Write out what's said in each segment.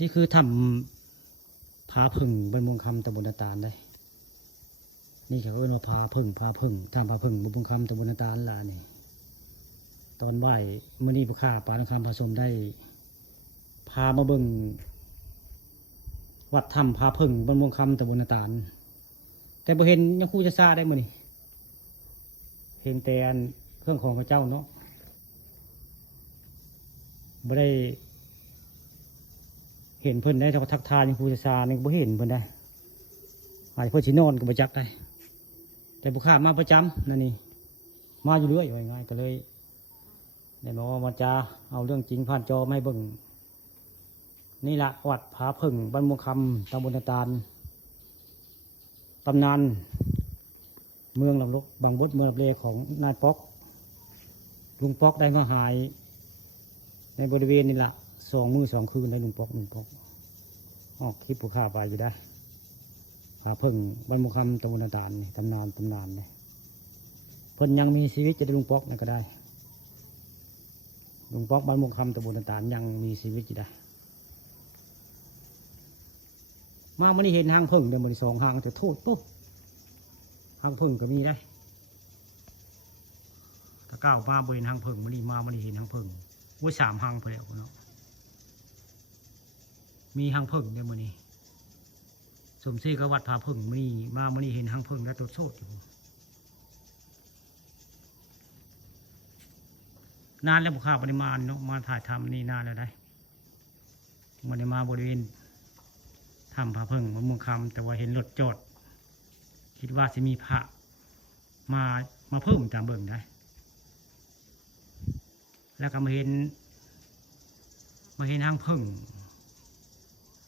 นี่คือทำผาพึ่งบรรมงคำตำบลนาตาลได้นี่เขาเรียกว่าผาพึ่งทำผาพึ่งบรรมงคำตำบลนาตาลล่ะนี่ตอนบ่ายเมื่อนี้ผู้ข้าปานคำผสมได้พามาเบิ่งวัดถ้ำผาพึ่งบรรมงคำตำบลนาตาลแต่บ่เห็นยังคู่จะซาได้มื้อนี้เห็นแต่อันเครื่องของพระเจ้าเนาะบ่ได้เห็นเพิ่นได้เขาทักทายยังคู่จะซายังบ่เห็นเพิ่นได้หายเพิ่นสินอนก็บ่จักได้แต่ผู้ข้ามาประจำนั่นนี่มาอยู่เรื่อยว่าง่ายก็เลยได้บอกว่ามันจะเอาเรื่องจริงผ่านจอไม่เบิ่งนี่ละวัดผาพึ่งบรรมงคำตำบลนาตาลตำนานเมืองลำลุกบางบดเมืองเลของนายป๊อกลุงป๊อกได้ก็หายในบริเวณนี่ละ2 มื้อ 2 คืนได้ลุงป๊อกออกคลิปผู้ข้าไปอยู่ได้ผาพึ่งบรรมงคำตำบลนาตาลนี่ตำนานเลยเพิ่นยังมีชีวิตจะได้ลุงป๊อกนั่นก็ได้ลุงป๊อกบรรมงคำตำบลนาตาลยังมีชีวิตอยู่ได้มาวันนี้เห็นหางพึ่งเดินบน2 หางแต่โทษปุ๊บหางพึ่งก็มีได้ถ้าก้าวมาบริเวณหางพึ่งวันนี้เห็นหางพึ่งว่า3 หางไปแล้วเนาะมีหางพึ่งเดินวันนี้สมศรีกวัดผาพึ่งวันนี้เห็นหางพึ่งแล้วตัวโทษอยู่นานแล้วบุคคลปริมาณเนาะมาถ่ายทำนี่นานแล้วได้มันได้มาบริเวณทำผาพึ่งบรรมงคำแต่ว่าเห็นรถจอดคิดว่าจะมีพระมาเพิ่มตามเบิ่งได้แล้วก็มาเห็นหางพึ่ง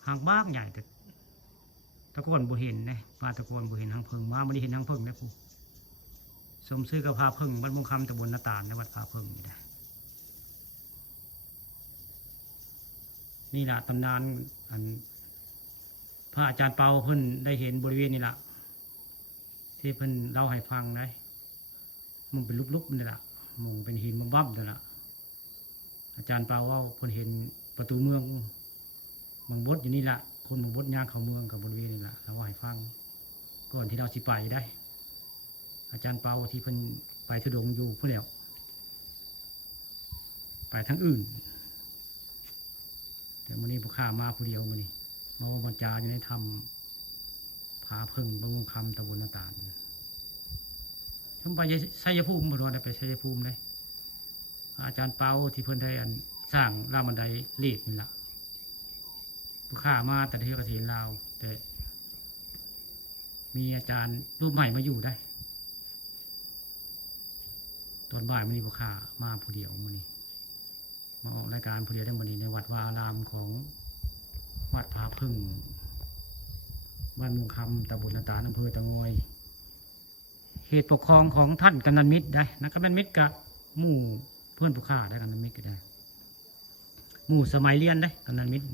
หางบ้างใหญ่แต่ตะโกนบ่เห็นนะมาตะโกนบ่เห็นหางพึ่งมาไม่ได้เห็นหางพึ่งนะครูสมชื่อกับผาพึ่งบรรมงคำตำบลนาตาลในวัดผาพึ่งนี่ได้นี่แหละตำนานอันพระอาจารย์เปาเพิ่นได้เห็นบริเวณนี่แหละที่เพิ่นเล่าให้ฟังได้มันเป็นลุกๆนี่แหละมันเป็นหินมันบั้มนี่แหละอาจารย์เปาว่าเพิ่นเห็นประตูเมืองบดอยู่นี่แหละคนบดย่างเข้าเมืองกับบริเวณนี่แหละเราให้ฟังก่อนที่เราสิไปได้อาจารย์เปาที่เพิ่นไปทุดงอยู่เพื่อแล้วไปทั้งอื่นแต่วันนี้ผู้ข้ามาผู้เดียววันนี้มาบรรจาอยู่ในธรรมผาพึ่งบรรมงคำตำบลนาตาลผมไปชัยภูมิบ่รู้ได้ไปชัยภูมิเลยอาจารย์เปาที่เพิ่นได้สร้างรางบันไดเลียดนี่แหละผู้ข้ามาแต่ที่เกษตรลาวแต่มีอาจารย์รูปใหม่มาอยู่ได้ตอนบ่ายวันนี้ผู้ข้ามาผู้เดียววันนี้มาออกรายการผู้เดียวทั้งวันนี้ในวัดวาอารามของวัดผาพึ่งบ้านมุงคำตำบลนาตาลอำเภอตะงอยเขตปกครองของท่านกำนันมิตรได้นะกำนันมิตรกับหมู่เพื่อนผู้ข้าได้กำนันมิตรก็ได้หมู่สมัยเรียนได้กำนันมิตร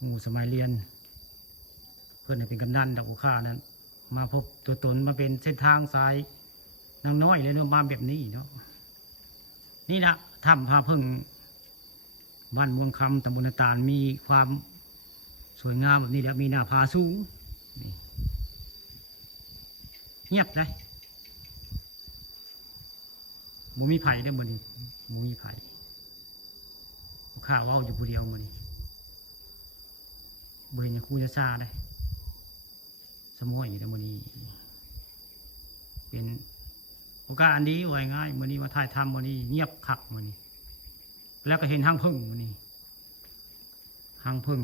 หมู่สมัยเรียนเพื่อนเป็นกำนันดอกผู้ข้านั้นมาพบตัวตนมาเป็นเส้นทางสายนางน้อยเลยเรื่องบ้านแบบนี้เนาะนี่นะถ้ำผาพึ่งบ้านมุงคำตำบลนาตาลมีความสวยงามแบบนี้แล้วมีหน้าผาสูงเงียบเลยบ่มีไผ่ได้หมดนี่บ่มีไผ่ข้าวว่าอยู่ผู้เดียวหมดนี่บริเวณคูจะซาได้สมอยอยู่ในหมดนี้เป็นโอกาสอันดีไว้ง่ายหมดนี้มาถ่ายทำหมดนี้เงียบขักหมดนี้แล้วก็เห็นหางพึ่งหมดนี้หางพึ่ง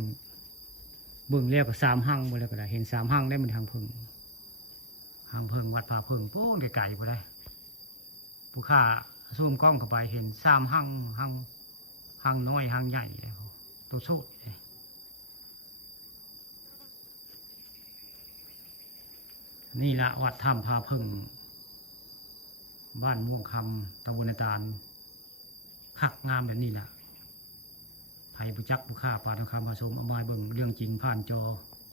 เบิ่งแล้วก็3 หางหมดแล้วก็ได้เห็น3 หางได้มันหางพึ่งวัดผาพึ่งโป้ไกลๆไปได้ผู้ข้าซูมกล้องเข้าไปเห็น3 หางน้อยหางใหญ่เลยตัวโซ่นี่ละวัดถ้ำผาพึ่งบ้านม่วงคำตำบลนาตาลคักงามแบบนี้แหละไผ่บุจักผู้ข้าปาทองคำผสมเอามาเบิ่งเรื่องจริงผ่านจอ